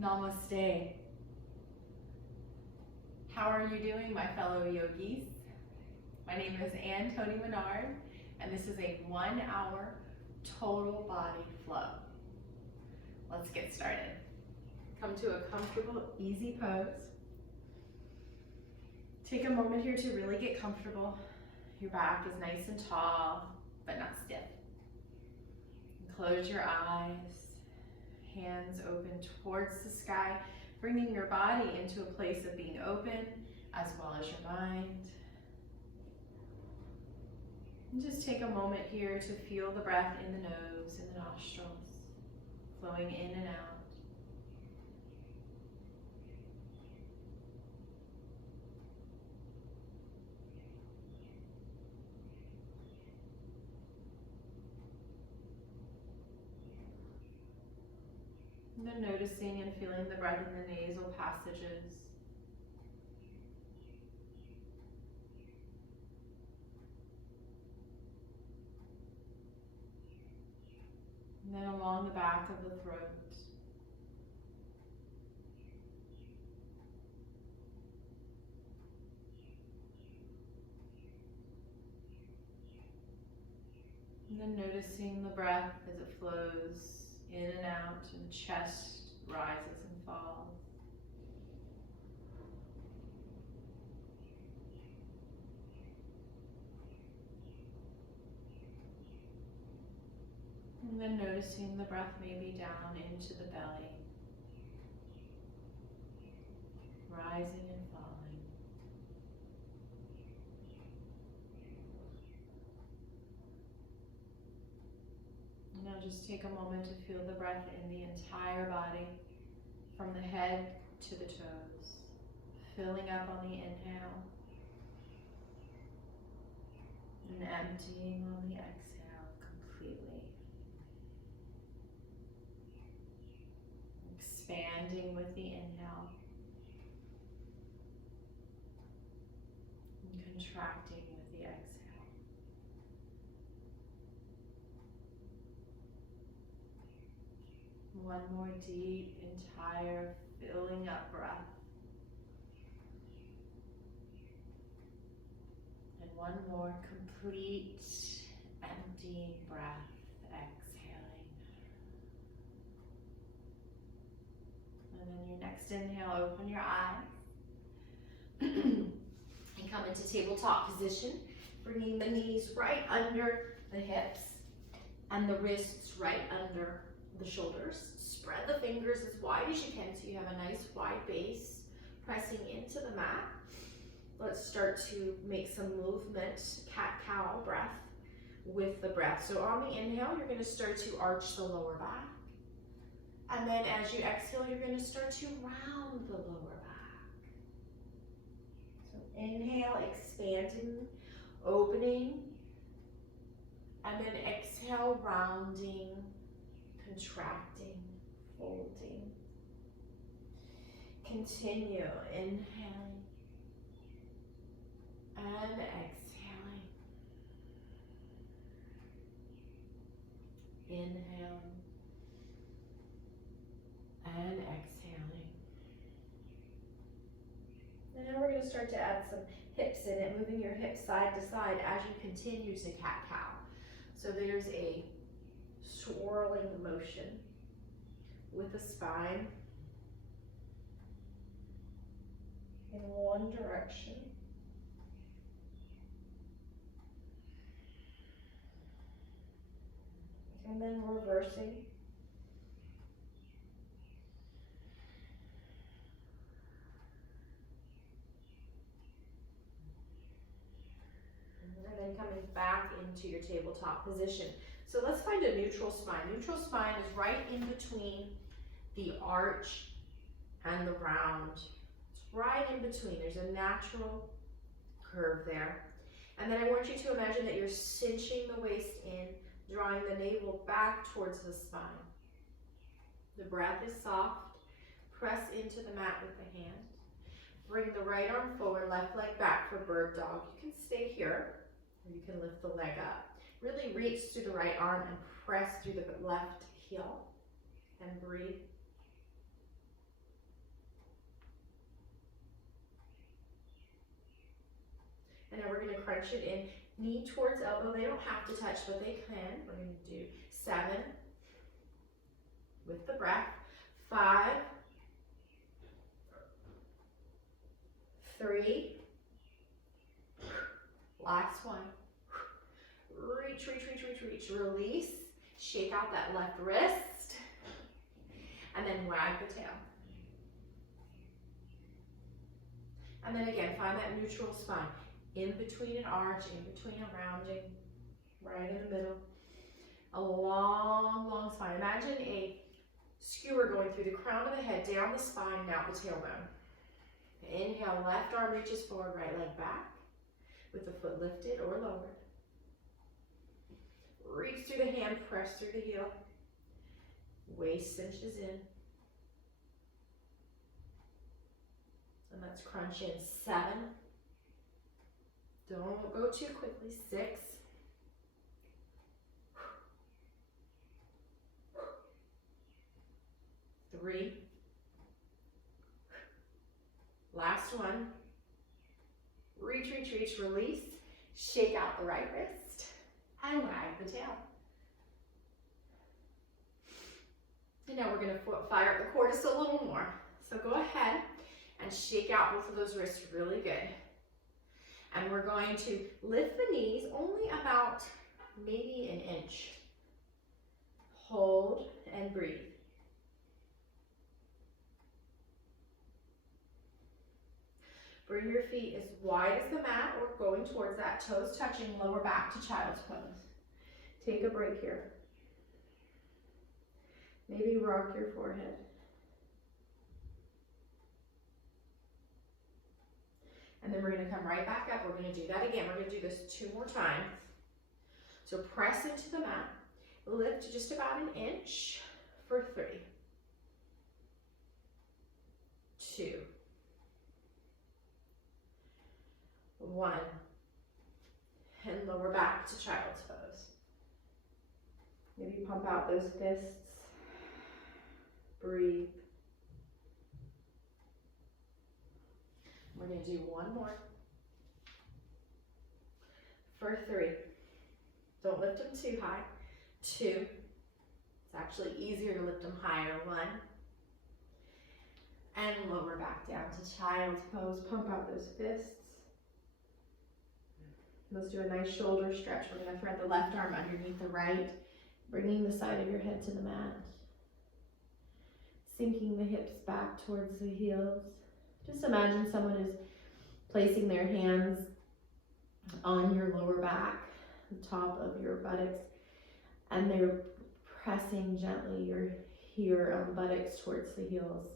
Namaste. How are you doing, my fellow yogis? My name is Toni Minard, and this is a 1 hour total body flow. Let's get started. Come to a comfortable, easy pose. Take a moment here to really get comfortable. Your back is nice and tall, but not stiff. Close your eyes, hands open towards the sky, bringing your body into a place of being open as well as your mind. And just take a moment here to feel the breath in the nose and the nostrils, flowing in and out. And then noticing and feeling the breath in the nasal passages. And then along the back of the throat. And then noticing the breath as it flows in and out, and the chest rises and falls. And then noticing the breath maybe down into the belly, rising and falling. Now just take a moment to feel the breath in the entire body, from the head to the toes, filling up on the inhale and emptying on the exhale completely. Expanding with the inhale and contracting with the exhale. One more deep, entire, filling up breath. And one more complete, emptying breath, exhaling. And then your next inhale, open your eyes. And come into tabletop position, bringing the knees right under the hips and the wrists right under the shoulders. Spread the fingers as wide as you can so you have a nice wide base, pressing into the mat. Let's start to make some movement, cat-cow breath with the breath. So on the inhale, you're going to start to arch the lower back. And then as you exhale, you're going to start to round the lower back. So inhale, expanding, opening. And then exhale, rounding, contracting, folding. Continue inhaling and exhaling. Inhaling and exhaling. And now we're going to start to add some hips in it, moving your hips side to side as you continue to cat-cow. So there's a swirling motion with the spine in one direction. And then reversing. And then coming back into your tabletop position. So let's find a neutral spine. Neutral spine is right in between the arch and the round. It's right in between. There's a natural curve there. And then I want you to imagine that you're cinching the waist in, drawing the navel back towards the spine. The breath is soft. Press into the mat with the hand. Bring the right arm forward, left leg back for bird dog. You can stay here, or you can lift the leg up. Really reach through the right arm and press through the left heel and breathe. crunch it in, knee towards elbow. They don't have to touch, but they can. We're going to do 7 with the breath. 5, 3, last one. Reach, reach, reach, reach, reach, release. Shake out that left wrist, and then wag the tail. And then again, find that neutral spine. In between an arch, in between a rounding, right in the middle. A long, long spine. Imagine a skewer going through the crown of the head, down the spine, and out the tailbone. Inhale, left arm reaches forward, right leg back, with the foot lifted or lowered. Reach through the hand, press through the heel. Waist cinches in. And let's crunch in. 7. Don't go too quickly. 6. 3. Last one. Reach, reach, reach, release. Shake out the right wrist and wag the tail. And now we're going to fire up the core just a little more. So go ahead and shake out both of those wrists really good. And we're going to lift the knees only about maybe an inch. Hold and breathe. Bring your feet as wide as the mat or going towards that, toes touching, lower back to child's pose. Take a break here. Maybe rock your forehead. And then we're going to come right back up. We're going to do that again. We're going to do this 2 more times. So press into the mat. Lift just about an inch for 3, 2, 1, and lower back to child's pose. Maybe pump out those fists. Breathe. We're going to do 1 more. For 3. Don't lift them too high. 2. It's actually easier to lift them higher. 1. And lower back down to child's pose. Pump out those fists. Let's do a nice shoulder stretch. We're going to thread the left arm underneath the right, bringing the side of your head to the mat. Sinking the hips back towards the heels. Just imagine someone is placing their hands on your lower back, the top of your buttocks, and they're pressing gently your buttocks towards the heels.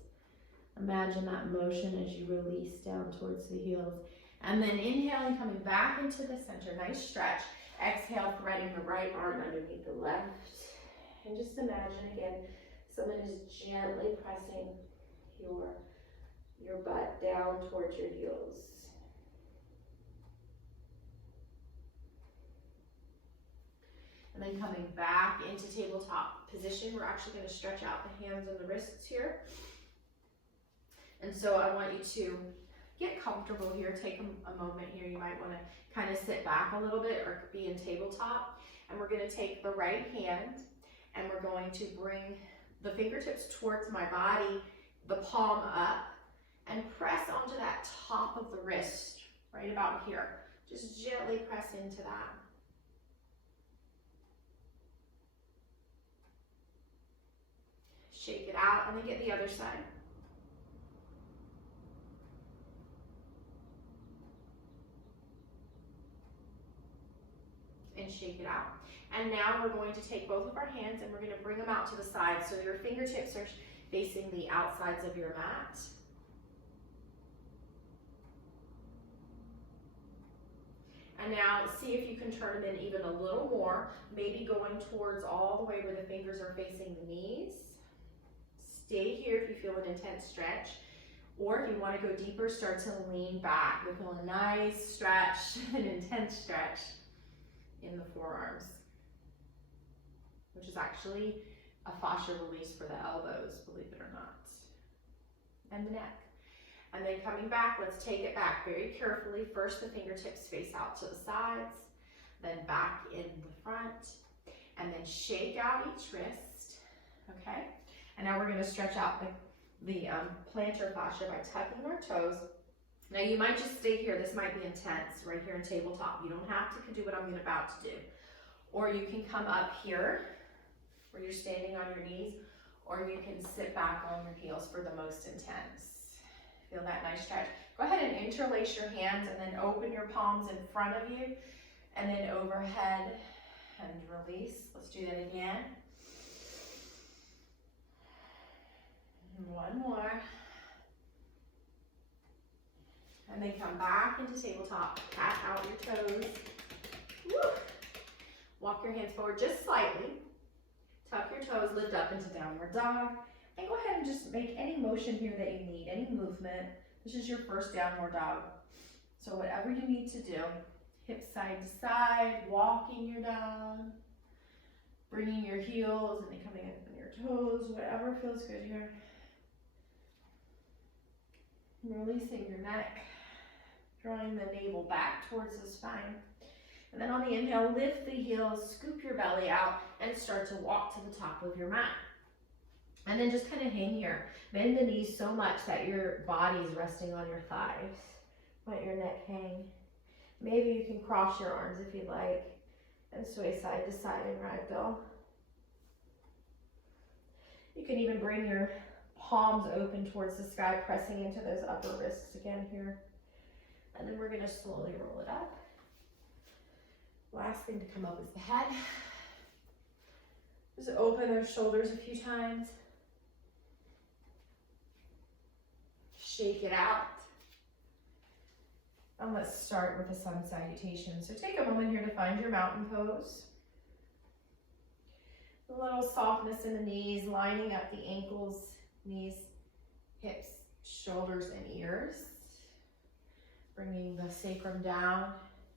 Imagine that motion as you release down towards the heels. And then inhaling, coming back into the center, nice stretch. Exhale, threading the right arm underneath the left. And just imagine again, someone is gently pressing your butt down towards your heels. And then coming back into tabletop position, we're actually going to stretch out the hands and the wrists here. And so I want you to get comfortable here. Take a moment here. You might want to kind of sit back a little bit or be in tabletop. And we're going to take the right hand and we're going to bring the fingertips towards my body, the palm up, and press onto that top of the wrist, right about here. Just gently press into that. Shake it out and then get the other side. And shake it out. And now we're going to take both of our hands and we're going to bring them out to the side so your fingertips are facing the outsides of your mat. And now see if you can turn them in even a little more, maybe going towards all the way where the fingers are facing the knees. Stay here if you feel an intense stretch. Or if you want to go deeper, start to lean back. You'll feel a nice stretch, an intense stretch in the forearms, which is actually a fascia release for the elbows, believe it or not, and the neck. And then coming back, let's take it back very carefully. First, the fingertips face out to the sides, then back in the front, and then shake out each wrist, okay? And now we're gonna stretch out the plantar fascia by tucking our toes. Now you might just stay here. This might be intense right here in tabletop. You don't have to do what I'm about to do. Or you can come up here where you're standing on your knees, or you can sit back on your heels for the most intense. Feel that nice stretch. Go ahead and interlace your hands and then open your palms in front of you and then overhead and release. Let's do that again. One more. And then come back into tabletop. Pat out your toes. Woo. Walk your hands forward just slightly. Tuck your toes, lift up into downward dog. And go ahead and just make any motion here that you need, any movement. This is your first downward dog. So whatever you need to do, hips side to side, walking your dog, bringing your heels and then coming up on your toes, whatever feels good here. Releasing your neck, drawing the navel back towards the spine. And then on the inhale, lift the heels, scoop your belly out, and start to walk to the top of your mat. And then just kind of hang here. Bend the knees so much that your body's resting on your thighs. Let your neck hang. Maybe you can cross your arms if you like, and sway side to side in ragdoll. You can even bring your palms open towards the sky, pressing into those upper wrists again here. And then we're gonna slowly roll it up. Last thing to come up is the head. Just open those shoulders a few times. Shake it out. And let's start with the sun salutation. So take a moment here to find your mountain pose. A little softness in the knees, lining up the ankles, knees, hips, shoulders, and ears. Bringing the sacrum down,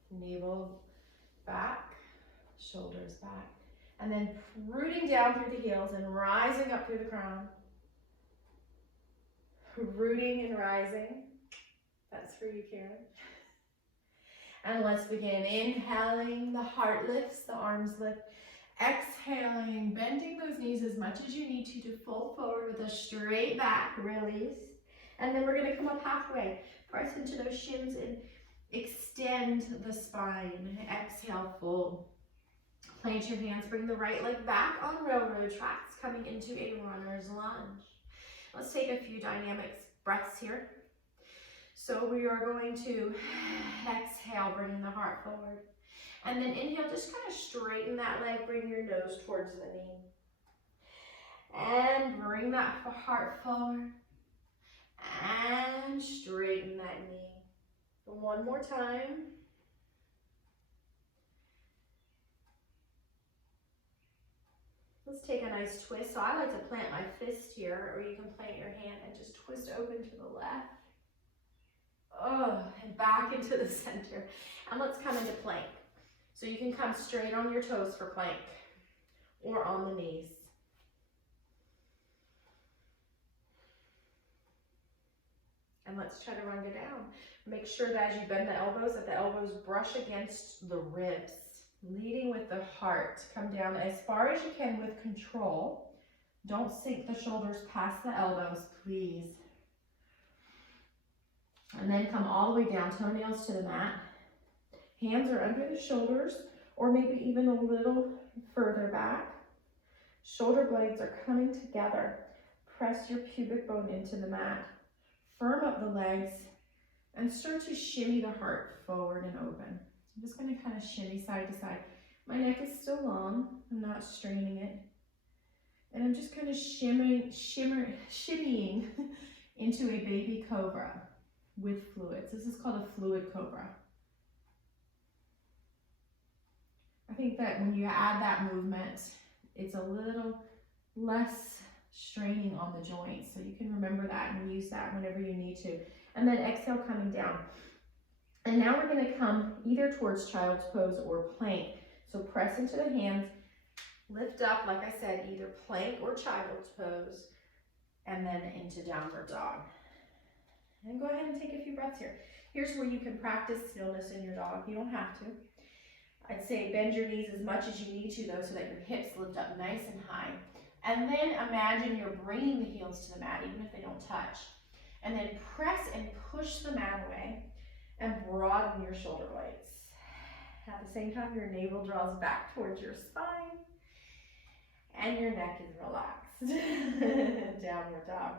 navel back, shoulders back. And then rooting down through the heels and rising up through the crown. Rooting and rising. That's for you, Karen. And let's begin. Inhaling, the heart lifts, the arms lift. Exhaling, bending those knees as much as you need to fold forward with a straight back, release. And then we're gonna come up halfway. Press into those shins and extend the spine. Exhale, fold. Plant your hands, bring the right leg back on railroad tracks, coming into a runner's lunge. Let's take a few dynamic breaths here. So we are going to exhale, bringing the heart forward. And then inhale, just kind of straighten that leg, bring your nose towards the knee. And bring that heart forward. And straighten that knee. One more time. Let's take a nice twist. So I like to plant my fist here, or you can plant your hand and just twist open to the left. Oh, and back into the center. And let's come into plank. So you can come straight on your toes for plank or on the knees. And let's try to run it down. Make sure that as you bend the elbows, that the elbows brush against the ribs. Leading with the heart. Come down as far as you can with control. Don't sink the shoulders past the elbows, please. And then come all the way down, toenails to the mat. Hands are under the shoulders, or maybe even a little further back. Shoulder blades are coming together. Press your pubic bone into the mat. Firm up the legs and start to shimmy the heart forward and open. I'm just going to kind of shimmy side to side. My neck is still long. I'm not straining it. And I'm just kind of shimmying into a baby cobra with fluids. This is called a fluid cobra. I think that when you add that movement, it's a little less straining on the joints. So you can remember that and use that whenever you need to. And then exhale, coming down. And now we're going to come either towards child's pose or plank. So press into the hands, lift up, like I said, either plank or child's pose, and then into downward dog. And go ahead and take a few breaths here. Here's where you can practice stillness in your dog. You don't have to. I'd say bend your knees as much as you need to though, so that your hips lift up nice and high. And then imagine you're bringing the heels to the mat, even if they don't touch. And then press and push the mat away and broaden your shoulder blades. At the same time, your navel draws back towards your spine and your neck is relaxed. Downward dog.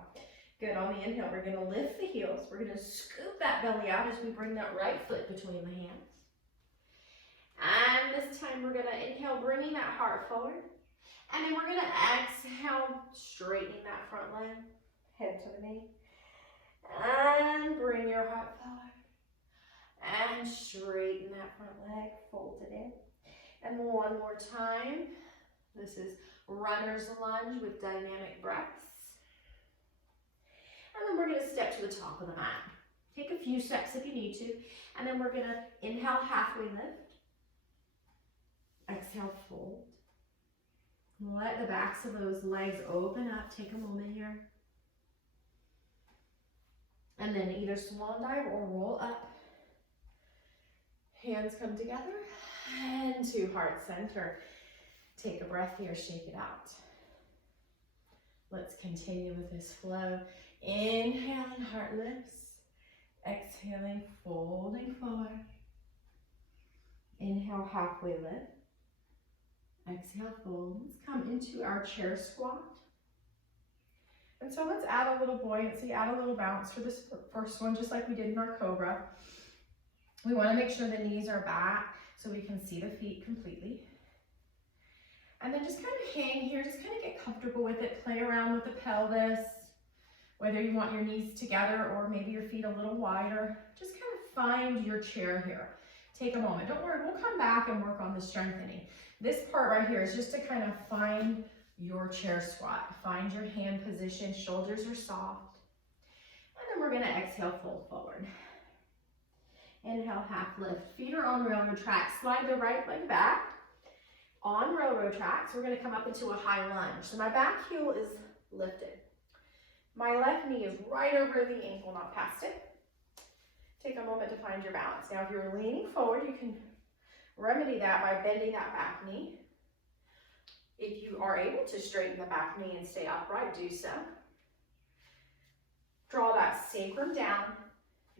Good, on the inhale, we're gonna lift the heels. We're gonna scoop that belly out as we bring that right foot between the hands. And this time we're gonna inhale, bringing that heart forward. And then we're gonna exhale, straightening that front leg, head to the knee. And bring your heart forward. And straighten that front leg, fold it in. And one more time. This is runner's lunge with dynamic breaths. And then we're gonna step to the top of the mat. Take a few steps if you need to. And then we're gonna inhale, halfway lift. Exhale, fold. Let the backs of those legs open up. Take a moment here. And then either swan dive or roll up. Hands come together and to heart center. Take a breath here, shake it out. Let's continue with this flow. Inhaling, heart lifts. Exhaling, folding forward. Inhale, halfway lift. Exhale, fold. Let's come into our chair squat. And so let's add a little buoyancy, add a little bounce for this first one, just like we did in our cobra. We want to make sure the knees are back so we can see the feet completely. And then just kind of hang here, just kind of get comfortable with it, play around with the pelvis, whether you want your knees together or maybe your feet a little wider. Just kind of find your chair here. Take a moment. Don't worry, we'll come back and work on the strengthening. This part right here is just to kind of find your chair squat. Find your hand position, shoulders are soft. And then we're gonna exhale, fold forward. Inhale, half lift. Feet are on railroad tracks. Slide the right leg back. On railroad tracks, we're gonna come up into a high lunge. So my back heel is lifted. My left knee is right over the ankle, not past it. Take a moment to find your balance. Now, if you're leaning forward, you can remedy that by bending that back knee. If you are able to straighten the back knee and stay upright, do so. Draw that sacrum down,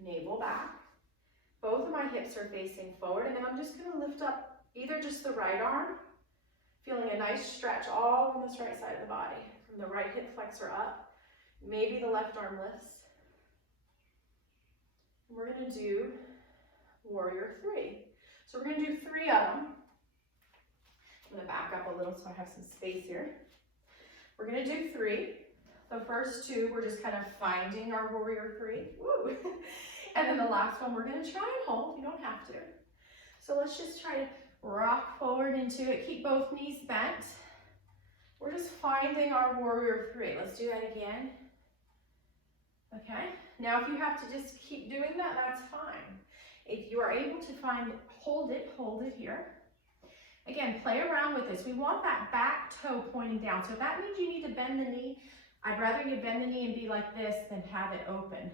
navel back. Both of my hips are facing forward, and then I'm just gonna lift up either just the right arm, feeling a nice stretch all on this right side of the body. From the right hip flexor up, maybe the left arm lifts. We're gonna do warrior three. So we're gonna do 3 of them. I'm gonna back up a little so I have some space here. We're gonna do 3. The first 2, we're just kind of finding our warrior 3. Woo! And then the last one, we're gonna try and hold. You don't have to. So let's just try to rock forward into it. Keep both knees bent. We're just finding our warrior 3. Let's do that again. Okay, now if you have to just keep doing that, that's fine. If you are able to find, hold it here. Again, play around with this. We want that back toe pointing down. So if that means you need to bend the knee, I'd rather you bend the knee and be like this than have it open.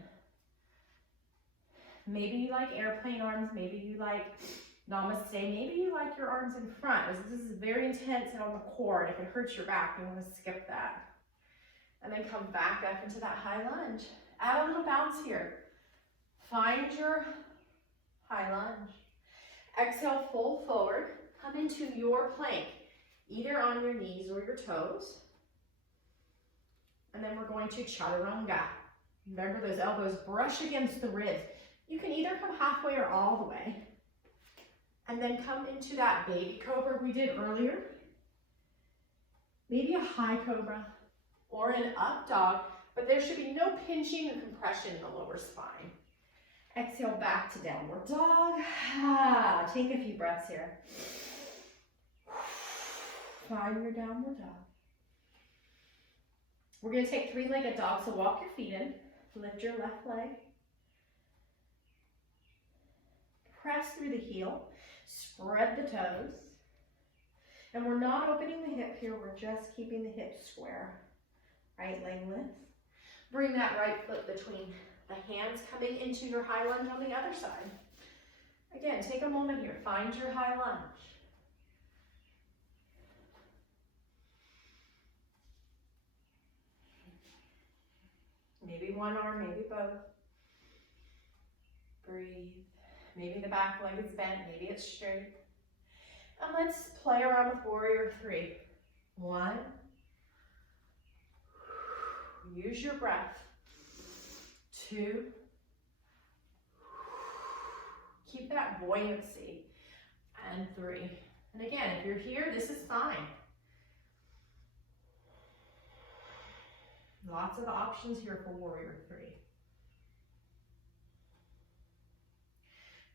Maybe you like airplane arms, maybe you like namaste, maybe you like your arms in front. This is very intense and on the core, and if it hurts your back, you want to skip that. And then come back up into that high lunge. Add a little bounce here. Find your high lunge. Exhale, fold forward. Come into your plank, either on your knees or your toes. And then we're going to chaturanga. Remember, those elbows brush against the ribs. You can either come halfway or all the way. And then come into that baby cobra we did earlier. Maybe a high cobra or an up dog, but there should be no pinching or compression in the lower spine. Exhale back to downward dog. Take a few breaths here. Find your downward dog. We're going to take 3-legged dog, so walk your feet in. Lift your left leg. Press through the heel. Spread the toes. And we're not opening the hip here, we're just keeping the hips square. Right leg lifts. Bring that right foot between The hands coming into your high lunge on the other side. Again, take a moment here. Find your high lunge. Maybe one arm, maybe both. Breathe. Maybe the back leg is bent, maybe it's straight. And let's play around with warrior 3. 1. Use your breath. 2. Keep that buoyancy. And 3. And again, if you're here, this is fine. Lots of options here for warrior 3.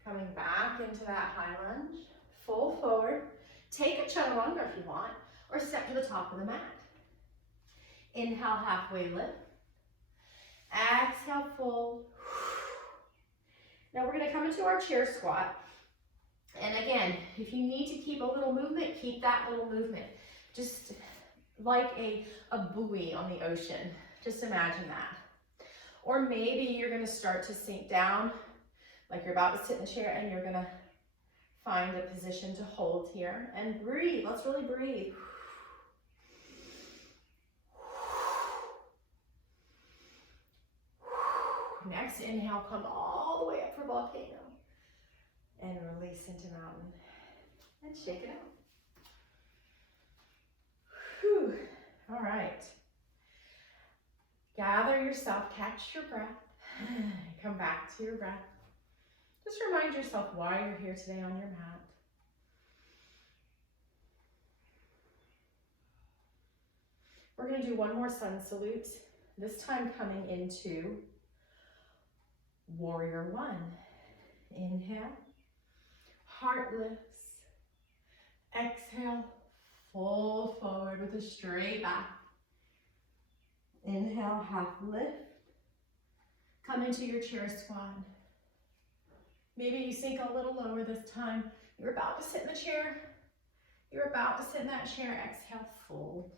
Coming back into that high lunge, full forward. Take a chaturanga if you want, or step to the top of the mat. Inhale, halfway lift. Exhale, fold. Now we're gonna come into our chair squat. And again, if you need to keep a little movement, keep that little movement. Just like a buoy on the ocean. Just imagine that. Or maybe you're gonna start to sink down, like you're about to sit in the chair, and you're gonna find a position to hold here. And breathe, let's really breathe. Next inhale, come all the way up for volcano. And release into mountain. And shake it out. Whew. All right. Gather yourself, catch your breath. Come back to your breath. Just remind yourself why you're here today on your mat. We're going to do one more sun salute, this time coming into warrior 1. Inhale, heart lifts. Exhale, full forward with a straight back. Inhale, half lift. Come into your chair squat. Maybe you sink a little lower this time. You're about to sit in the chair. You're about to sit in that chair. Exhale, fold.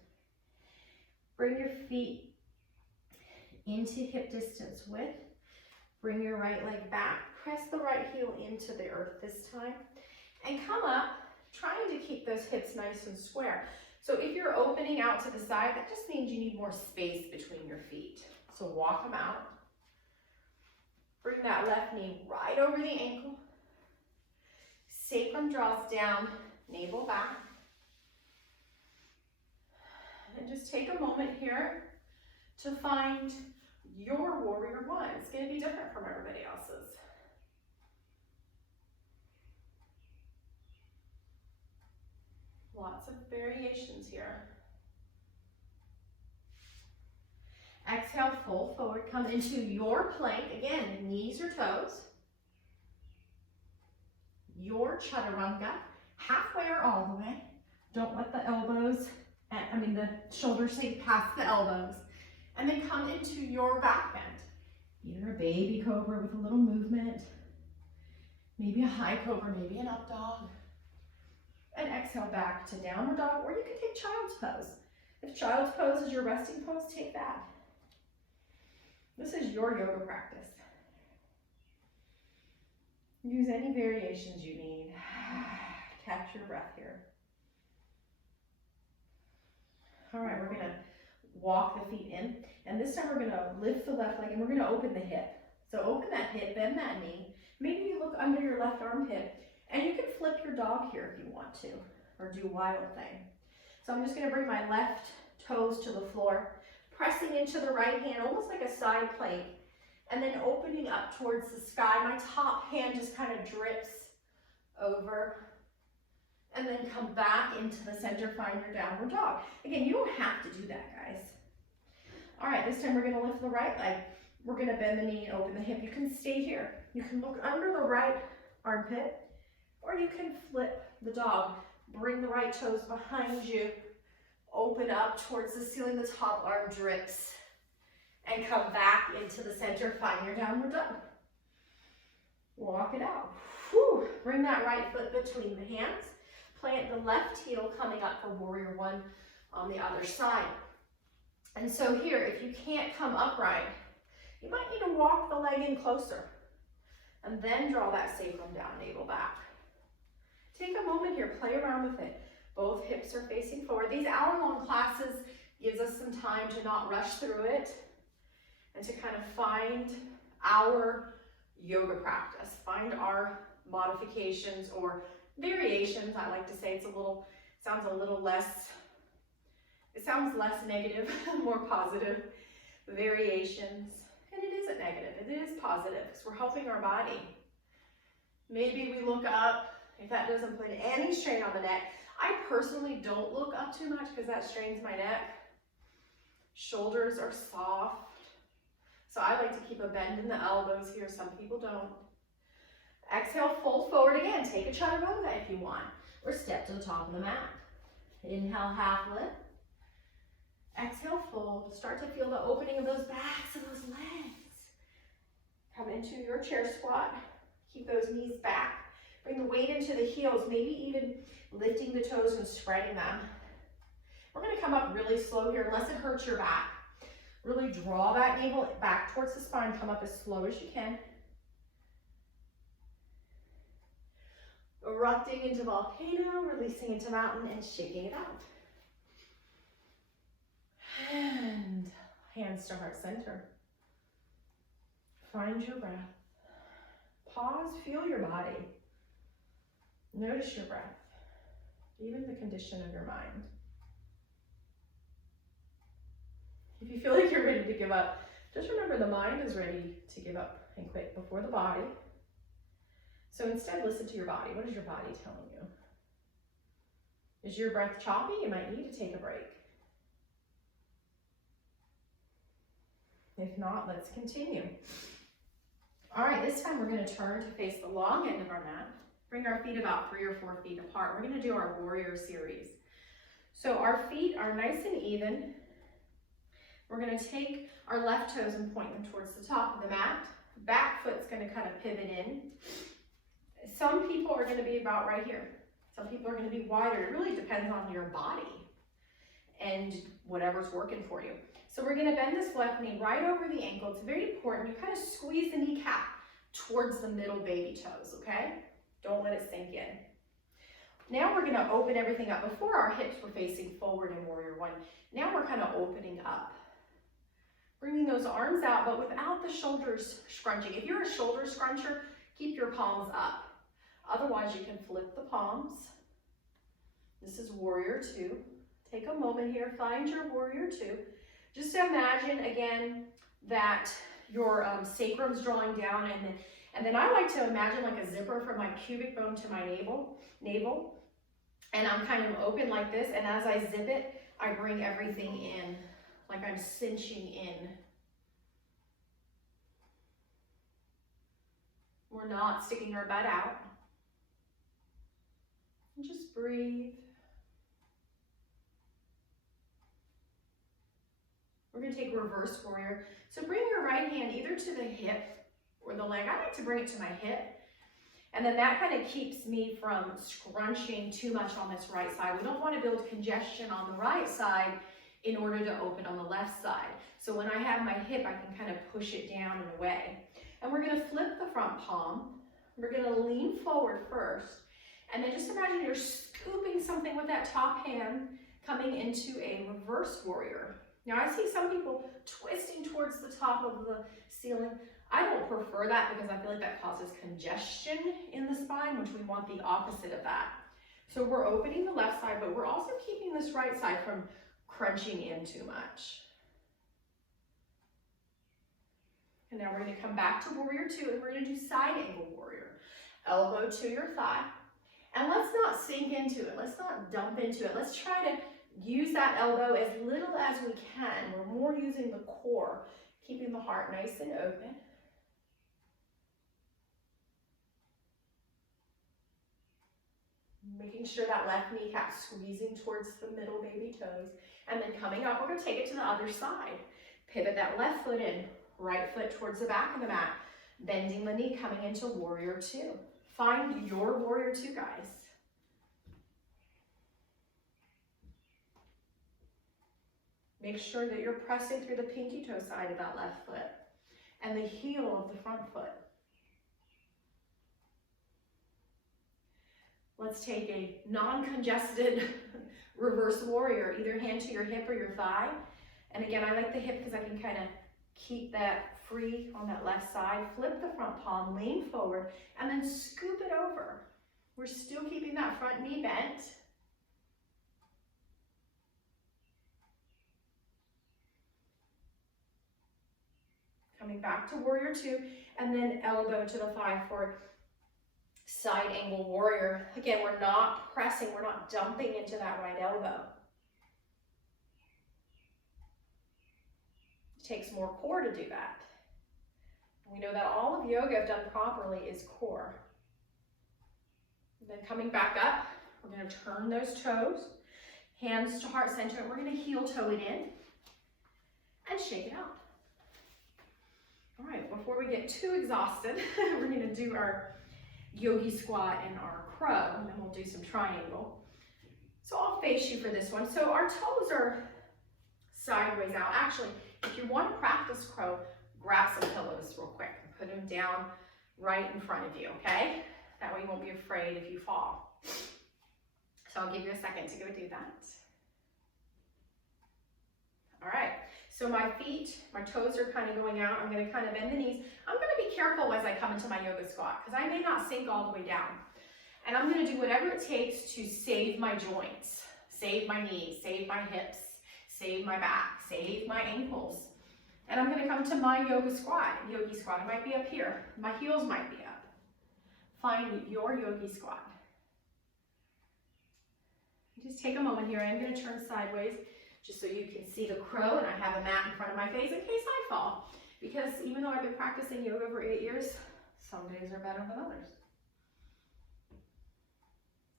Bring your feet into hip distance width. Bring your right leg back. Press the right heel into the earth this time. And come up, trying to keep those hips nice and square. So if you're opening out to the side, that just means you need more space between your feet. So walk them out. Bring that left knee right over the ankle. Sacrum draws down, navel back. And just take a moment here to find your warrior 1. It's going to be different from everybody else's. Lots of variations here. Exhale, fold forward. Come into your plank. Again, knees or toes. Your chaturanga, halfway or all the way. Don't let the the shoulders sink past the elbows. And then come into your back bend. Either a baby cobra with a little movement, maybe a high cobra, maybe an up dog. And exhale back to downward dog, or you can take child's pose. If child's pose is your resting pose, take that. This is your yoga practice. Use any variations you need. Catch your breath here. All right, we're gonna walk the feet in, and this time we're gonna lift the left leg and we're gonna open the hip. So open that hip, bend that knee. Maybe you look under your left armpit, and you can flip your dog here if you want to, or do wild thing. So I'm just gonna bring my left toes to the floor, pressing into the right hand, almost like a side plank, and then opening up towards the sky. My top hand just kind of drips over, and then come back into the center, find your downward dog. Again, you don't have to do that, guys. All right, this time we're gonna lift the right leg. We're gonna bend the knee, open the hip. You can stay here. You can look under the right armpit, or you can flip the dog. Bring the right toes behind you. Open up towards the ceiling, the top arm drips. And come back into the center, find your downward dog. Walk it out. Whew. Bring that right foot between the hands. Plant the left heel coming up for warrior 1 on the other side. And so here, if you can't come upright, You might need to walk the leg in closer and then draw that sacrum down, navel back. Take a moment here, play around with it. Both hips are facing forward. These hour-long classes gives us some time to not rush through it and to kind of find our yoga practice, find our modifications or variations. I like to say it sounds less negative, more positive. Variations, and it isn't negative, it is positive because we're helping our body. Maybe we look up, if that doesn't put any strain on the neck. I personally don't look up too much because that strains my neck. Shoulders are soft, so I like to keep a bend in the elbows here. Some people don't. Exhale, fold forward again. Take a chaturanga if you want, or step to the top of the mat. Inhale, half lift. Exhale, fold. Start to feel the opening of those backs of those legs. Come into your chair squat. Keep those knees back. Bring the weight into the heels, maybe even lifting the toes and spreading them. We're going to come up really slow here, unless it hurts your back. Really draw that navel back towards the spine. Come up as slow as you can. Erupting into volcano, releasing into mountain, and shaking it out. And hands to heart center. Find your breath. Pause, feel your body. Notice your breath, even the condition of your mind. If you feel like you're ready to give up, just remember the mind is ready to give up and quit before the body. So instead, listen to your body. What is your body telling you? Is your breath choppy? You might need to take a break. If not, let's continue. All right, this time we're going to turn to face the long end of our mat. Bring our feet about 3 or 4 feet apart. We're going to do our warrior series. So our feet are nice and even. We're going to take our left toes and point them towards the top of the mat. Back foot's going to kind of pivot in. Some people are going to be about right here. Some people are going to be wider. It really depends on your body and whatever's working for you. So we're going to bend this left knee right over the ankle. It's very important. You kind of squeeze the kneecap towards the middle baby toes, okay? Don't let it sink in. Now we're going to open everything up. Before our hips were facing forward in warrior one. Now we're kind of opening up. Bringing those arms out, but without the shoulders scrunching. If you're a shoulder scruncher, keep your palms up. Otherwise, you can flip the palms. This is warrior two. Take a moment here, find your warrior two. Just imagine again that your sacrum's drawing down, and then I like to imagine like a zipper from my pubic bone to my navel, and I'm kind of open like this, and as I zip it, I bring everything in, like I'm cinching in. We're not sticking our butt out. And just breathe. We're going to take reverse warrior. So bring your right hand either to the hip or the leg. I like to bring it to my hip. And then that kind of keeps me from scrunching too much on this right side. We don't want to build congestion on the right side in order to open on the left side. So when I have my hip, I can kind of push it down and away. And we're going to flip the front palm. We're going to lean forward first. And then just imagine you're scooping something with that top hand coming into a reverse warrior. Now I see some people twisting towards the top of the ceiling. I don't prefer that because I feel like that causes congestion in the spine, which we want the opposite of that. So we're opening the left side, but we're also keeping this right side from crunching in too much. And now we're going to come back to warrior two, and we're going to do side angle warrior. Elbow to your thigh. And let's not sink into it. Let's not dump into it. Let's try to use that elbow as little as we can. We're more using the core, keeping the heart nice and open. Making sure that left kneecap squeezing towards the middle baby toes. And then coming up, we're going to take it to the other side. Pivot that left foot in, right foot towards the back of the mat. Bending the knee, coming into warrior two. Find your warrior two, guys. Make sure that you're pressing through the pinky toe side of that left foot. and the heel of the front foot. Let's take a non-congested reverse warrior, either hand to your hip or your thigh. And again, I like the hip because I can kind of keep that free on that left side. Flip the front palm, lean forward, and then scoop it over. We're still keeping that front knee bent. Coming back to warrior two, and then elbow to the thigh for side angle warrior. Again, we're not pressing, we're not dumping into that right elbow. It takes more core to do that. We know that all of yoga, if done properly, is core. And then coming back up, we're going to turn those toes, hands to heart center, and we're going to heel toe it in and shake it out. All right, before we get too exhausted, we're going to do our yogi squat and our crow, and then we'll do some triangle. So I'll face you for this one. So our toes are sideways out. Actually, if you want to practice crow, grab some pillows real quick and put them down right in front of you, okay? That way you won't be afraid if you fall. So I'll give you a second to go do that. All right, so my feet, my toes are kind of going out. I'm going to kind of bend the knees. I'm going to be careful as I come into my yoga squat because I may not sink all the way down. And I'm going to do whatever it takes to save my joints, save my knees, save my hips, save my back, save my ankles. And I'm going to come to my yogi squat. It might be up here. My heels might be up. Find your yogi squat. Just take a moment here. I'm going to turn sideways just so you can see the crow, and I have a mat in front of my face in case I fall. Because even though I've been practicing yoga for 8 years, some days are better than others.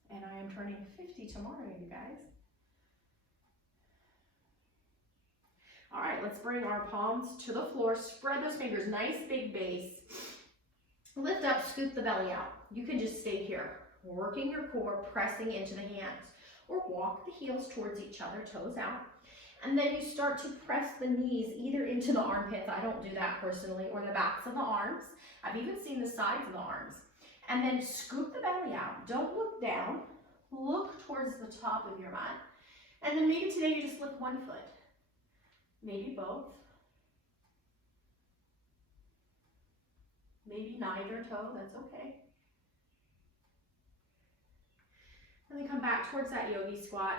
And I am turning 50 tomorrow, you guys. All right, let's bring our palms to the floor. Spread those fingers, nice big base. Lift up, scoop the belly out. You can just stay here, working your core, pressing into the hands. Or walk the heels towards each other, toes out. And then you start to press the knees either into the armpits, I don't do that personally, or the backs of the arms. I've even seen the sides of the arms. And then scoop the belly out. Don't look down. Look towards the top of your mat. And then maybe today you just lift one foot. Maybe both. Maybe neither toe, that's okay. And then come back towards that yogi squat.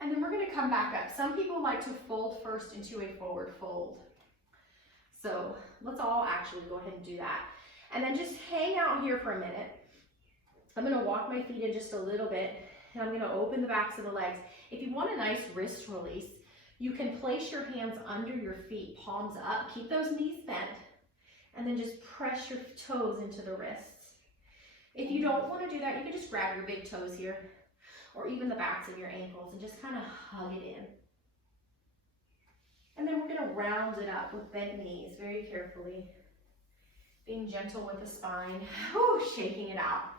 And then we're going to come back up. Some people like to fold first into a forward fold. So let's all actually go ahead and do that. And then just hang out here for a minute. I'm going to walk my feet in just a little bit, and I'm going to open the backs of the legs. If you want a nice wrist release, you can place your hands under your feet, palms up. Keep those knees bent, and then just press your toes into the wrists. If you don't want to do that, you can just grab your big toes here, or even the backs of your ankles, and just kind of hug it in. And then we're going to round it up with bent knees very carefully, being gentle with the spine, shaking it out.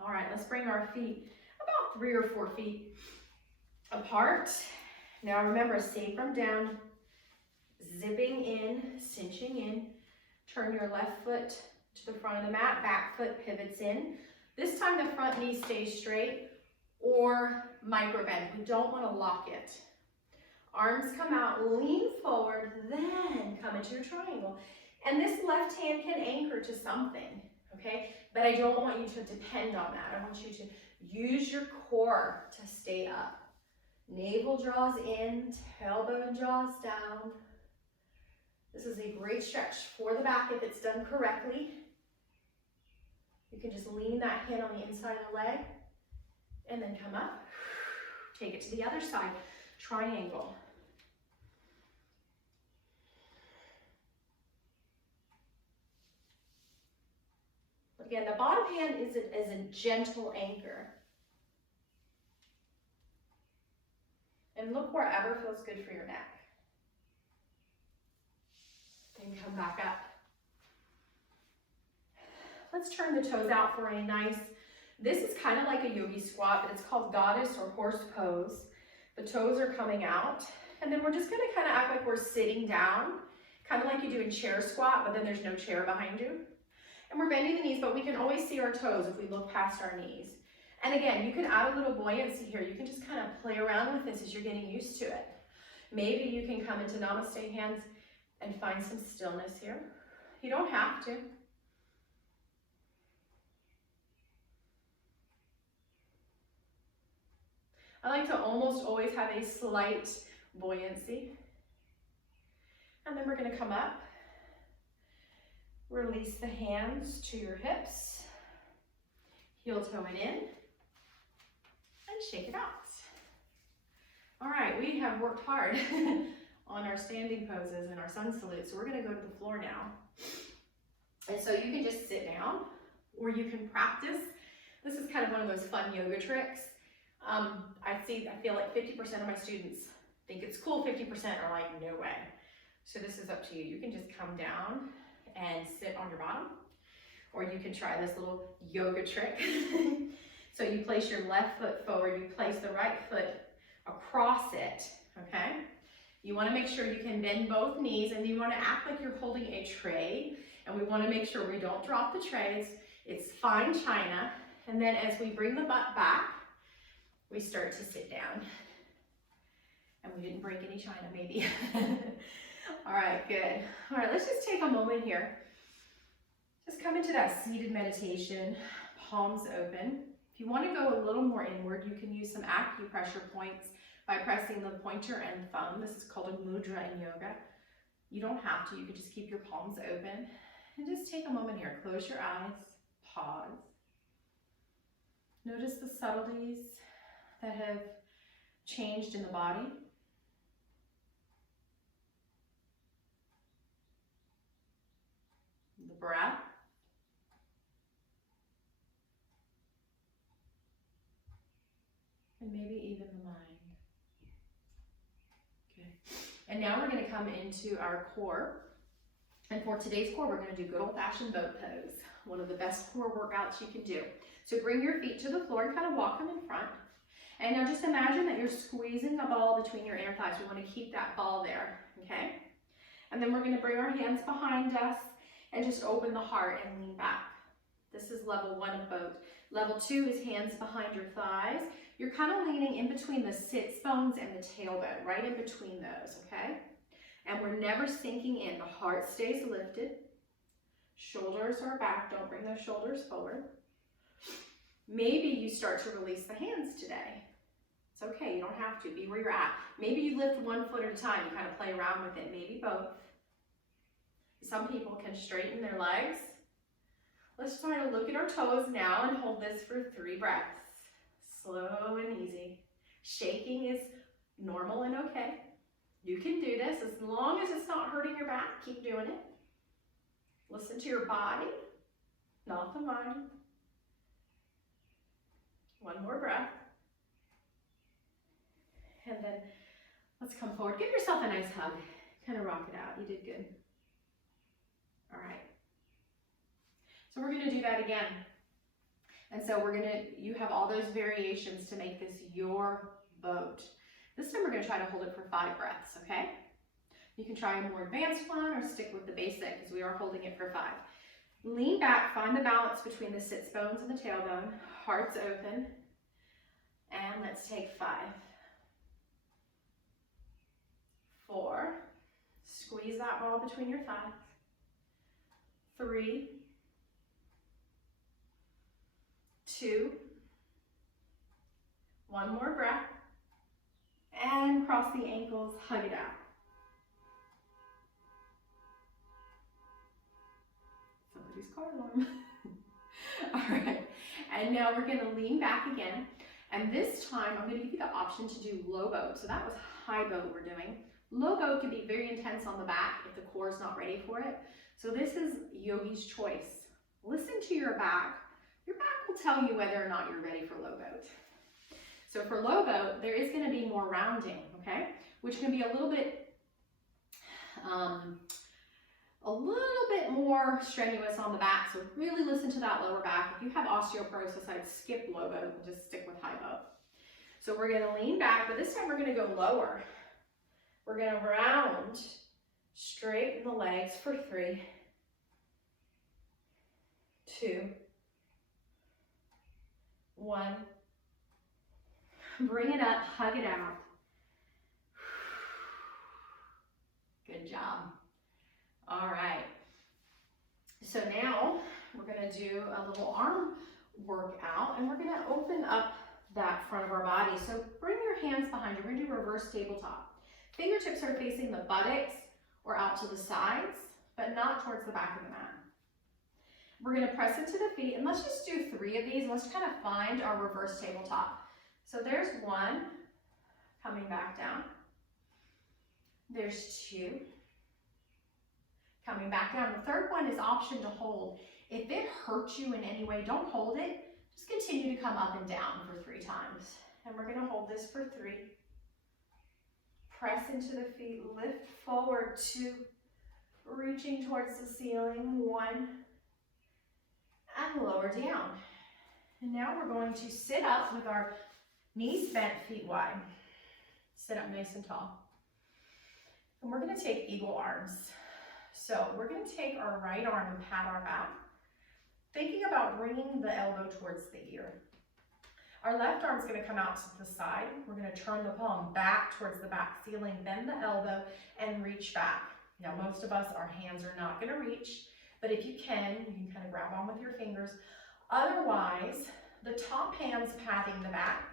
All right, let's bring our feet about 3 or 4 feet apart. Now remember, sacrum down, zipping in, cinching in. Turn your left foot to the front of the mat, back foot pivots in. This time the front knee stays straight or micro bend. We don't want to lock it. Arms come out, lean forward, then come into your triangle. And this left hand can anchor to something, okay? But I don't want you to depend on that. I want you to use your core to stay up. Navel draws in, tailbone draws down. This is a great stretch for the back if it's done correctly. You can just lean that hand on the inside of the leg and then come up. Take it to the other side, triangle. Again, the bottom hand is a gentle anchor. And look wherever feels good for your neck. Then come back up. Let's turn the toes out for a nice, this is kind of like a yogi squat, but it's called goddess or horse pose. The toes are coming out, And then we're just gonna kind of act like we're sitting down, kind of like you do in chair squat, but then there's no chair behind you. And we're bending the knees, but we can always see our toes if we look past our knees. And again, you can add a little buoyancy here. You can just kind of play around with this as you're getting used to it. Maybe you can come into namaste hands and find some stillness here. You don't have to. I like to almost always have a slight buoyancy. And then we're going to come up. Release the hands to your hips. Heel toeing in. And shake it out. All right, we have worked hard on our standing poses and our sun salute. So we're going to go to the floor now. And so you can just sit down or you can practice. This is kind of one of those fun yoga tricks. I feel like 50% of my students think it's cool, 50% are like, no way. So this is up to you. You can just come down and sit on your bottom, or you can try this little yoga trick. So you place your left foot forward, you place the right foot across it, okay? You wanna make sure you can bend both knees, and you wanna act like you're holding a tray, and we wanna make sure we don't drop the tray. It's fine china. And then as we bring the butt back, we start to sit down. And we didn't break any china, maybe. All right, good. All right, let's just take a moment here. Just come into that seated meditation, palms open. If you want to go a little more inward, you can use some acupressure points by pressing the pointer and thumb. This is called a mudra in yoga. You don't have to, you can just keep your palms open. And just take a moment here. Close your eyes, pause. Notice the subtleties that have changed in the body. The breath. And maybe even the mind. Okay. And now we're going to come into our core. And for today's core, we're going to do good old-fashioned boat pose. One of the best core workouts you can do. So bring your feet to the floor and kind of walk them in front. And now just imagine that you're squeezing a ball between your inner thighs. We want to keep that ball there, okay? And then we're going to bring our hands behind us and just open the heart and lean back. This is level 1 of boat. Level 2 is hands behind your thighs. You're kind of leaning in between the sits bones and the tailbone, right in between those, okay? And we're never sinking in. The heart stays lifted. Shoulders are back. Don't bring those shoulders forward. Maybe you start to release the hands today. It's okay, you don't have to. Be where you're at. Maybe you lift one foot at a time. You kind of play around with it. Maybe both. Some people can straighten their legs. Let's try to look at our toes now and hold this for 3 breaths. Slow and easy. Shaking is normal and okay. You can do this as long as it's not hurting your back. Keep doing it. Listen to your body, not the mind. One more breath. And then let's come forward. Give yourself a nice hug. Kind of rock it out. You did good. All right. So we're going to do that again. And so you have all those variations to make this your boat. This time we're going to try to hold it for 5 breaths, okay? You can try a more advanced one or stick with the basic because we are holding it for 5. Lean back, find the balance between the sits bones and the tailbone. Hearts open. And let's take 5. 4. Squeeze that ball between your thighs. 3. 2. One more breath. And cross the ankles, hug it out. Somebody's car alarm. All right, and now we're gonna lean back again. And this time, I'm gonna give you the option to do low boat. So that was high boat we're doing. Low boat can be very intense on the back if the core is not ready for it. So this is yogi's choice. Listen to your back. Your back will tell you whether or not you're ready for low boat. So for low boat, there is gonna be more rounding, okay? Which can be a little bit more strenuous on the back. So really listen to that lower back. If you have osteoporosis, I'd skip low boat and just stick with high boat. So we're gonna lean back, but this time we're gonna go lower. We're gonna round, straighten the legs for 3, 2, 1. Bring it up, hug it out. Good job. All right. So now we're gonna do a little arm workout, and we're gonna open up that front of our body. So bring your hands behind you. We're gonna do reverse tabletop. Fingertips are facing the buttocks or out to the sides, but not towards the back of the mat. We're gonna press into the feet, and let's just do 3 of these. Let's kind of find our reverse tabletop. So there's 1, coming back down. There's 2, coming back down. The 3rd one is option to hold. If it hurts you in any way, don't hold it. Just continue to come up and down for 3 times. And we're gonna hold this for 3. Press into the feet, lift forward, 2, reaching towards the ceiling, 1, and lower down. And now we're going to sit up with our knees bent, feet wide. Sit up nice and tall. And we're gonna take eagle arms. So we're gonna take our right arm and pat our back, thinking about bringing the elbow towards the ear. Our left arm's gonna come out to the side. We're gonna turn the palm back towards the back ceiling, bend the elbow, and reach back. Now, most of us, our hands are not gonna reach, but if you can kind of grab on with your fingers. Otherwise, the top hand's patting the back.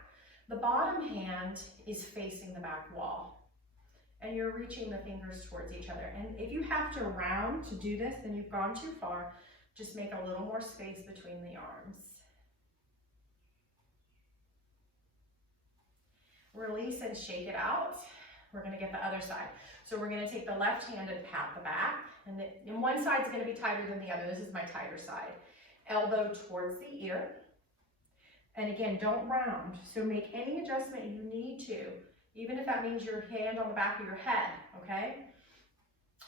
The bottom hand is facing the back wall. And you're reaching the fingers towards each other. And if you have to round to do this, then you've gone too far. Just make a little more space between the arms. Release and shake it out. We're gonna get the other side. So we're gonna take the left hand and pat the back. And one side's gonna be tighter than the other. This is my tighter side. Elbow towards the ear. And again, don't round. So make any adjustment you need to, even if that means your hand on the back of your head, okay?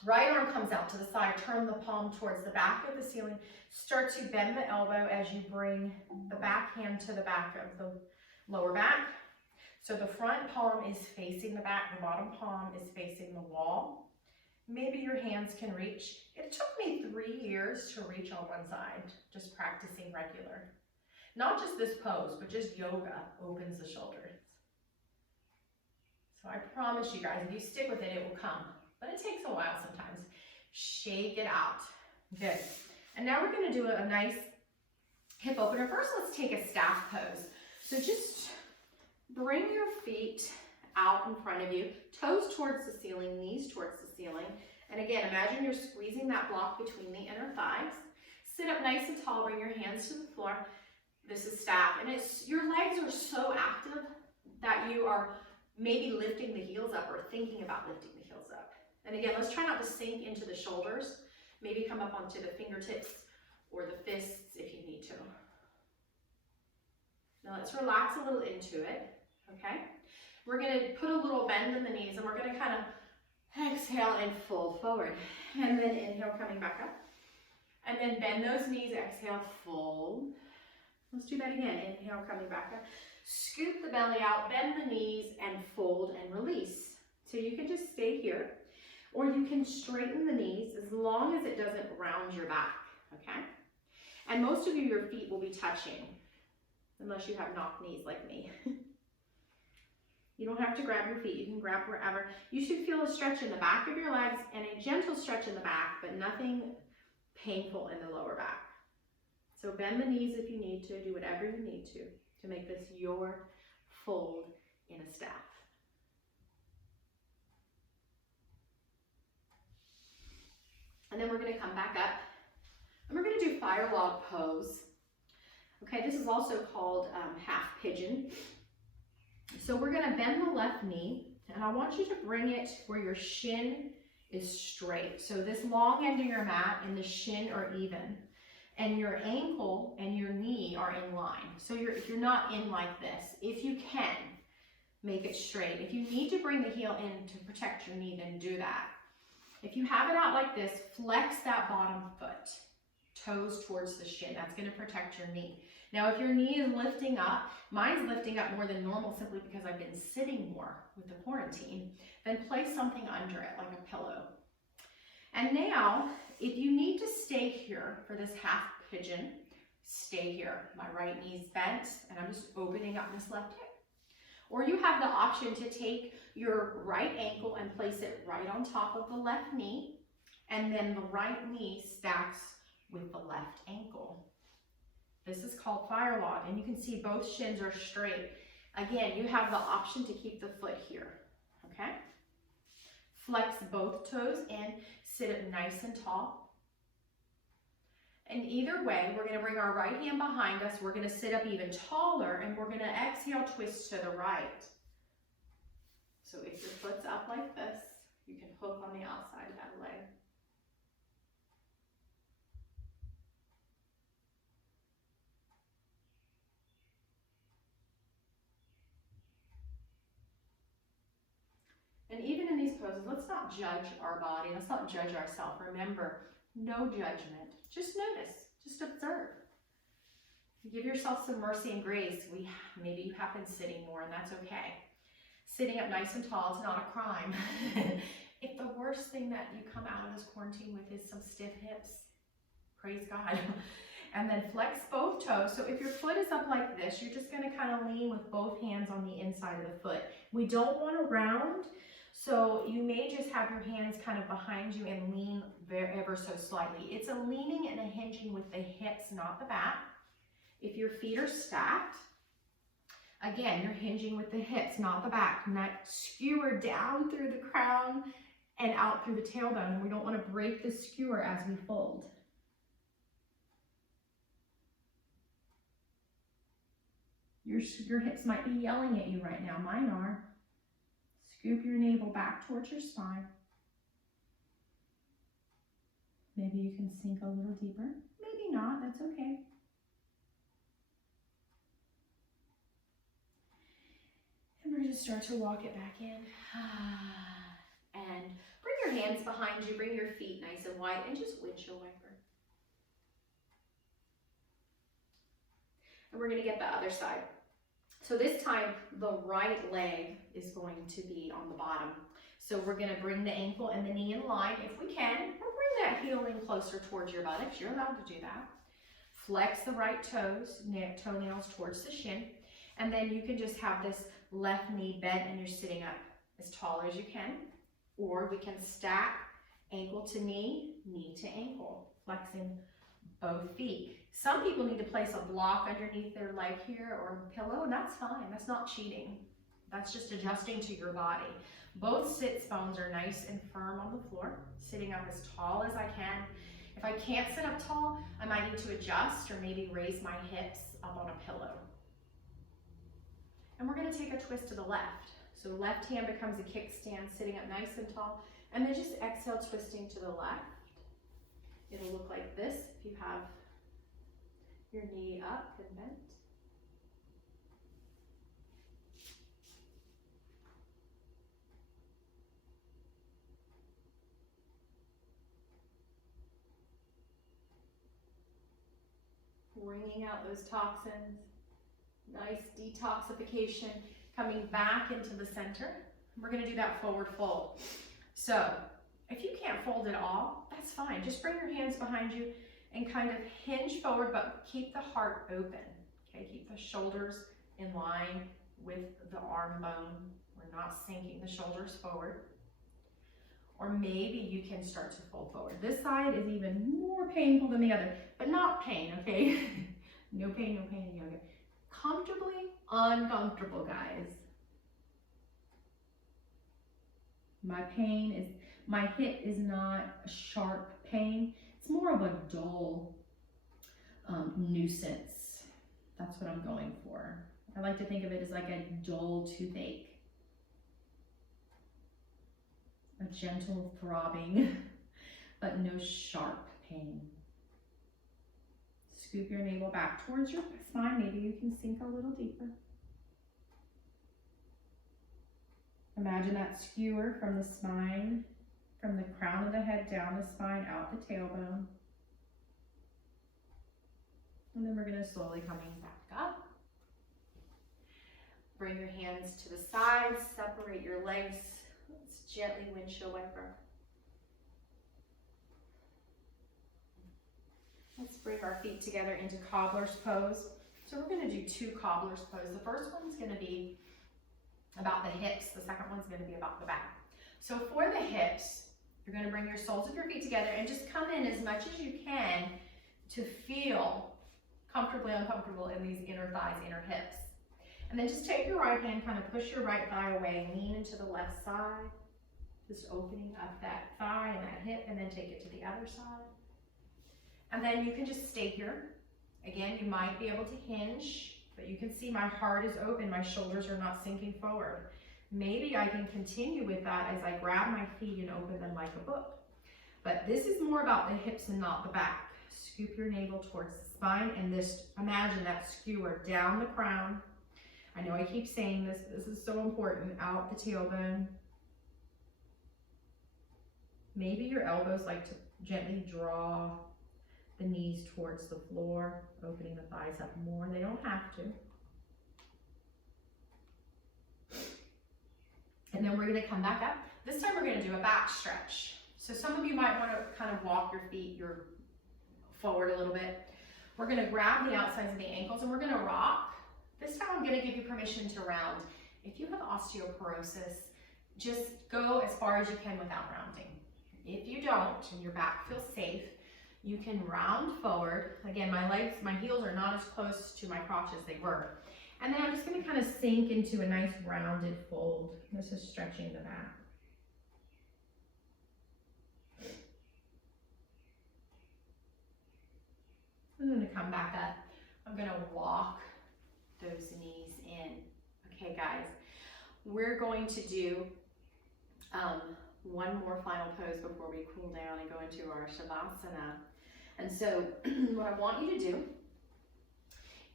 Right arm comes out to the side, turn the palm towards the back of the ceiling. Start to bend the elbow as you bring the back hand to the back of the lower back. So the front palm is facing the back, the bottom palm is facing the wall. Maybe your hands can reach. It took me 3 years to reach on one side, just practicing regular. Not just this pose, but just yoga opens the shoulders. So I promise you guys, if you stick with it, it will come. But it takes a while sometimes. Shake it out. Good. And now we're gonna do a nice hip opener. First, let's take a staff pose. So just bring your feet out in front of you, toes towards the ceiling, knees towards the ceiling. And again, imagine you're squeezing that block between the inner thighs. Sit up nice and tall, bring your hands to the floor. This is staff, and your legs are so active that you are maybe lifting the heels up or thinking about lifting the heels up. And again, let's try not to sink into the shoulders. Maybe come up onto the fingertips or the fists if you need to. Now let's relax a little into it, okay? We're gonna put a little bend in the knees, and we're gonna kind of exhale and fold forward. And then inhale, coming back up. And then bend those knees, exhale, fold. Let's do that again. Inhale, coming back up. Scoop the belly out, bend the knees, and fold and release. So you can just stay here, or you can straighten the knees as long as it doesn't round your back, okay? And most of you, your feet will be touching, unless you have knock knees like me. You don't have to grab your feet, you can grab wherever. You should feel a stretch in the back of your legs and a gentle stretch in the back, but nothing painful in the lower back. So bend the knees if you need to, do whatever you need to make this your fold in a staff. And then we're gonna come back up and we're gonna do fire log pose. Okay, this is also called half pigeon. So we're gonna bend the left knee, and I want you to bring it where your shin is straight. So this long end of your mat and the shin are even, and your ankle and your knee are in line. So if you're not in like this, if you can, make it straight. If you need to bring the heel in to protect your knee, then do that. If you have it out like this, flex that bottom foot. toes towards the shin. That's going to protect your knee. Now, if your knee is lifting up, mine's lifting up more than normal simply because I've been sitting more with the quarantine, then place something under it, like a pillow. And now, if you need to stay here for this half pigeon, stay here. My right knee's bent, and I'm just opening up this left hip. Or you have the option to take your right ankle and place it right on top of the left knee, and then the right knee stacks with the left ankle. This is called fire log, and you can see both shins are straight. Again, you have the option to keep the foot here, okay? Flex both toes and sit up nice and tall. And either way, we're gonna bring our right hand behind us, we're gonna sit up even taller, and we're gonna exhale, twist to the right. So if your foot's up like this, you can hook on the outside of that leg. And even in these poses, let's not judge our body. Let's not judge ourselves. Remember, no judgment. Just notice. Just observe. Give yourself some mercy and grace. Maybe you have been sitting more, and that's okay. Sitting up nice and tall is not a crime. If the worst thing that you come out of this quarantine with is some stiff hips, praise God. And then flex both toes. So if your foot is up like this, you're just going to kind of lean with both hands on the inside of the foot. We don't want to round. So you may just have your hands kind of behind you and lean ever so slightly. It's a leaning and a hinging with the hips, not the back. If your feet are stacked, again, you're hinging with the hips, not the back. Neck skewer down through the crown and out through the tailbone. And we don't want to break the skewer as we fold. Your hips might be yelling at you right now. Mine are. Scoop your navel back towards your spine. Maybe you can sink a little deeper. Maybe not. That's okay. And we're going to start to walk it back in. And bring your hands behind you. Bring your feet nice and wide and just windshield wiper. And we're going to get the other side. So this time, the right leg is going to be on the bottom. So we're going to bring the ankle and the knee in line if we can, or bring that heel in closer towards your buttocks. You're allowed to do that. Flex the right toes, toenails towards the shin, and then you can just have this left knee bent and you're sitting up as tall as you can. Or we can stack ankle to knee, knee to ankle, flexing both feet. Some people need to place a block underneath their leg here or a pillow, and that's fine. That's not cheating. That's just adjusting to your body. Both sits bones are nice and firm on the floor, sitting up as tall as I can. If I can't sit up tall, I might need to adjust or maybe raise my hips up on a pillow. And we're going to take a twist to the left. So left hand becomes a kickstand, sitting up nice and tall, and then just exhale, twisting to the left. It'll look like this if you have your knee up and bent. Wringing out those toxins. Nice detoxification. Coming back into the center. We're going to do that forward fold. So if you can't fold at all, that's fine. Just bring your hands behind you and kind of hinge forward, but keep the heart open. Okay, keep the shoulders in line with the arm bone. We're not sinking the shoulders forward. Or maybe you can start to fold forward. This side is even more painful than the other, but not pain, okay? No pain in yoga. Comfortably uncomfortable, guys. My hip is not a sharp pain. It's more of a dull nuisance. That's what I'm going for. I like to think of it as like a dull toothache. A gentle throbbing, but no sharp pain. Scoop your navel back towards your spine. Maybe you can sink a little deeper. Imagine that skewer from the spine, from the crown of the head down the spine, out the tailbone. And then we're gonna slowly coming back up. Bring your hands to the sides, separate your legs. Let's gently windshield wiper. Let's bring our feet together into cobbler's pose. So we're gonna do 2 cobbler's pose. The first one's gonna be about the hips. The second one's gonna be about the back. So for the hips, you're gonna bring your soles of your feet together and just come in as much as you can to feel comfortably uncomfortable in these inner thighs, inner hips. And then just take your right hand, kind of push your right thigh away, lean into the left side, just opening up that thigh and that hip, and then take it to the other side. And then you can just stay here. Again, you might be able to hinge, but you can see my heart is open, my shoulders are not sinking forward. Maybe I can continue with that as I grab my feet and open them like a book. But this is more about the hips and not the back. Scoop your navel towards the spine and just imagine that skewer down the crown. I know I keep saying this, but this is so important. Out the tailbone. Maybe your elbows like to gently draw the knees towards the floor, opening the thighs up more. They don't have to. And then we're gonna come back up. This time we're gonna do a back stretch. So some of you might wanna kind of walk your feet forward a little bit. We're gonna grab the outsides of the ankles and we're gonna rock. This time I'm gonna give you permission to round. If you have osteoporosis, just go as far as you can without rounding. If you don't, and your back feels safe, you can round forward. Again, my heels are not as close to my crotch as they were. And then I'm just gonna kind of sink into a nice rounded fold. This is stretching the back. I'm gonna come back up. I'm gonna walk those knees in. Okay, guys, we're going to do one more final pose before we cool down and go into our Shavasana. And so what I want you to do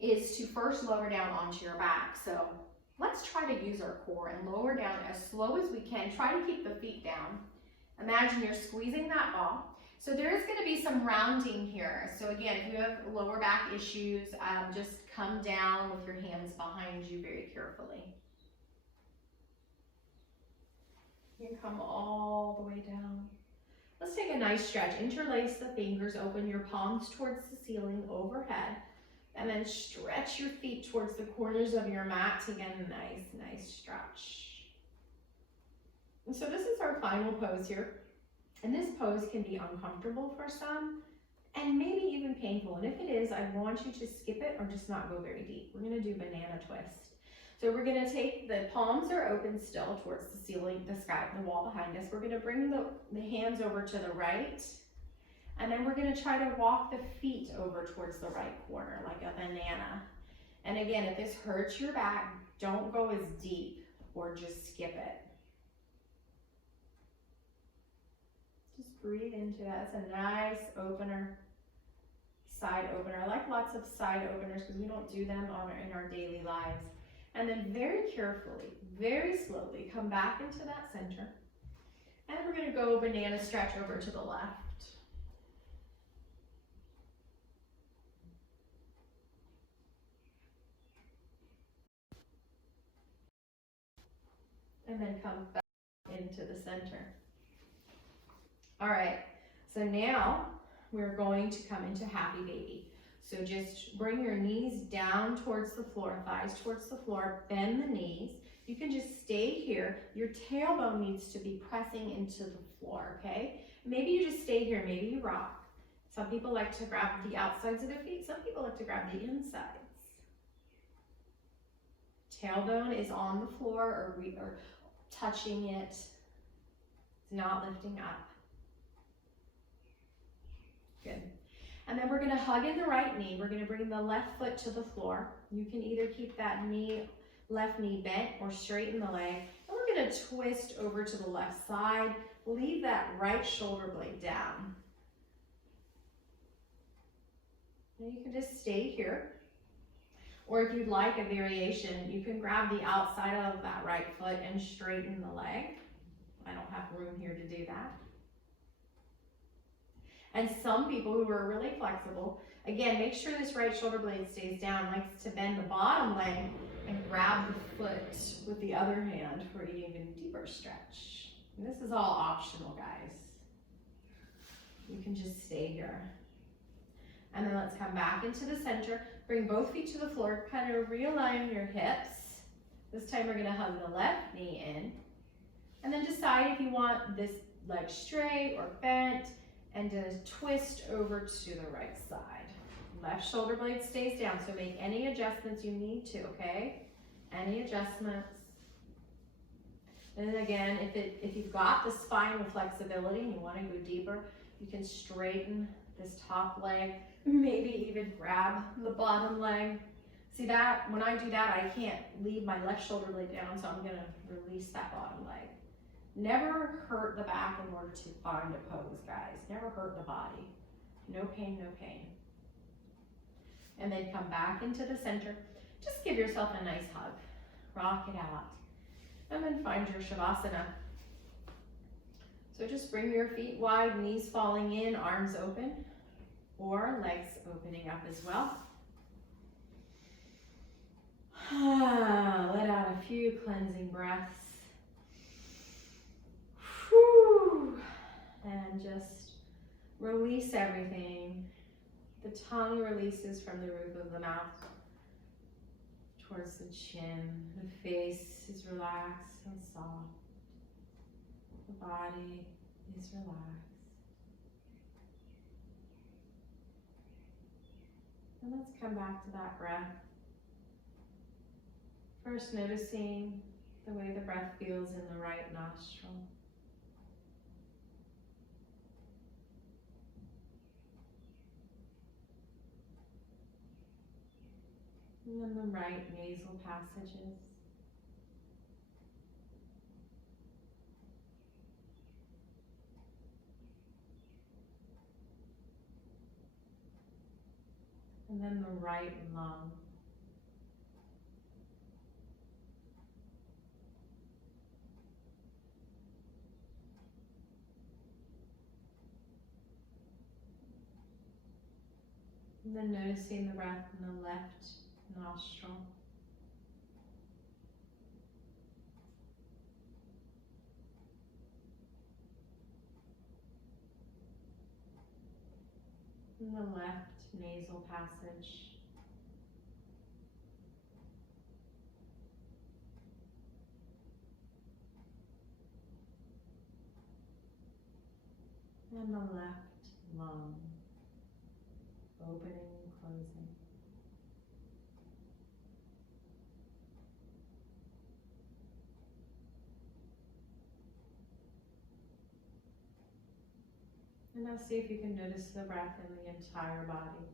is to first lower down onto your back. So let's try to use our core and lower down as slow as we can. Try to keep the feet down. Imagine you're squeezing that ball. So there is going to be some rounding here. So again, if you have lower back issues, just come down with your hands behind you very carefully. You can come all the way down. Let's take a nice stretch. Interlace the fingers, open your palms towards the ceiling overhead, and then stretch your feet towards the corners of your mat to get a nice stretch. And so this is our final pose here. And this pose can be uncomfortable for some and maybe even painful. And if it is, I want you to skip it or just not go very deep. We're gonna do banana twist. So we're gonna take, the palms are open still towards the ceiling, the sky, the wall behind us. We're gonna bring the hands over to the right. And then we're gonna try to walk the feet over towards the right corner like a banana. And again, if this hurts your back, don't go as deep or just skip it. Just breathe into that. It's a nice opener, side opener. I like lots of side openers because we don't do them in our daily lives. And then very carefully, very slowly, come back into that center. And we're gonna go banana stretch over to the left. And then come back into the center. All right, so now we're going to come into happy baby. So just bring your knees down towards the floor, thighs towards the floor, bend the knees. You can just stay here. Your tailbone needs to be pressing into the floor, okay? Maybe you just stay here, maybe you rock. Some people like to grab the outsides of their feet, some people like to grab the insides. Tailbone is on the floor or touching it. It's not lifting up. Good. And then we're gonna hug in the right knee. We're gonna bring the left foot to the floor. You can either keep that left knee bent or straighten the leg. And we're gonna twist over to the left side. Leave that right shoulder blade down. And you can just stay here. Or if you'd like a variation, you can grab the outside of that right foot and straighten the leg. I don't have room here to do that. And some people who are really flexible, again, make sure this right shoulder blade stays down, likes to bend the bottom leg and grab the foot with the other hand for an even deeper stretch. And this is all optional, guys. You can just stay here. And then let's come back into the center. Bring both feet to the floor, kind of realign your hips. This time we're gonna hug the left knee in. And then decide if you want this leg straight or bent, and to twist over to the right side. Left shoulder blade stays down, so make any adjustments you need to, okay? Any adjustments. And then again, if you've got the spinal flexibility and you want to go deeper, you can straighten this top leg, maybe even grab the bottom leg. See that, when I do that, I can't leave my left shoulder blade down, so I'm gonna release that bottom leg. Never hurt the back in order to find a pose, guys. Never hurt the body. No pain, no pain. And then come back into the center. Just give yourself a nice hug. Rock it out. And then find your Shavasana. So just bring your feet wide, knees falling in, arms open, or legs opening up as well. Let out a few cleansing breaths. Whew. And just release everything. The tongue releases from the roof of the mouth towards the chin. The face is relaxed and soft. The body is relaxed. And let's come back to that breath. First, noticing the way the breath feels in the right nostril. And then the right nasal passages. And then the right lung. And then noticing the breath in the left nostril. And the left nasal passage. And the left lung, opening and closing. And now see if you can notice the breath in the entire body.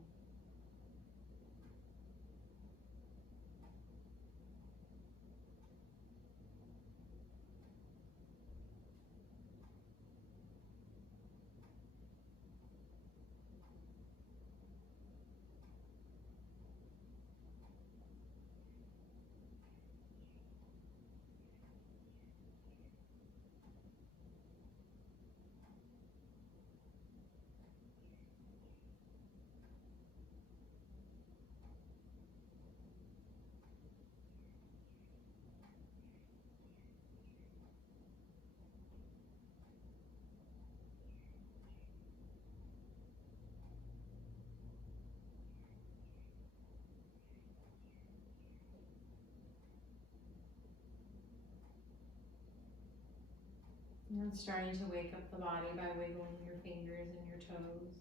And then starting to wake up the body by wiggling your fingers and your toes,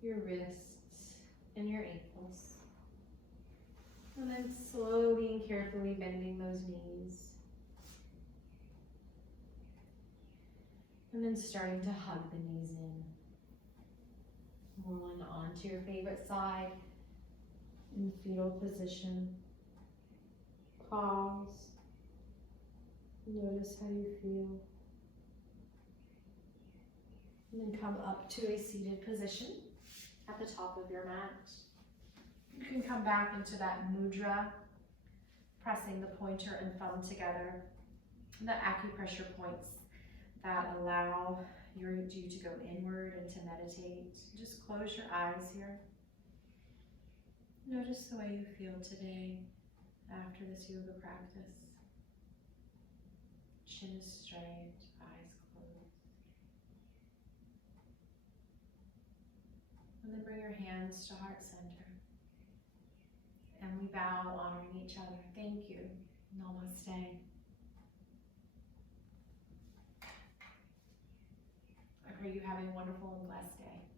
your wrists, and your ankles. And then slowly and carefully bending those knees. And then starting to hug the knees in. Rolling onto your favorite side in fetal position. Pause. Notice how you feel. And then come up to a seated position at the top of your mat. You can come back into that mudra, pressing the pointer and thumb together, the acupressure points that allow you to go inward and to meditate. Just close your eyes here. Notice the way you feel today after this yoga practice. Chin is straight, eyes closed. And then bring your hands to heart center. And we bow, honoring each other. Thank you. Namaste. I pray you have a wonderful and blessed day.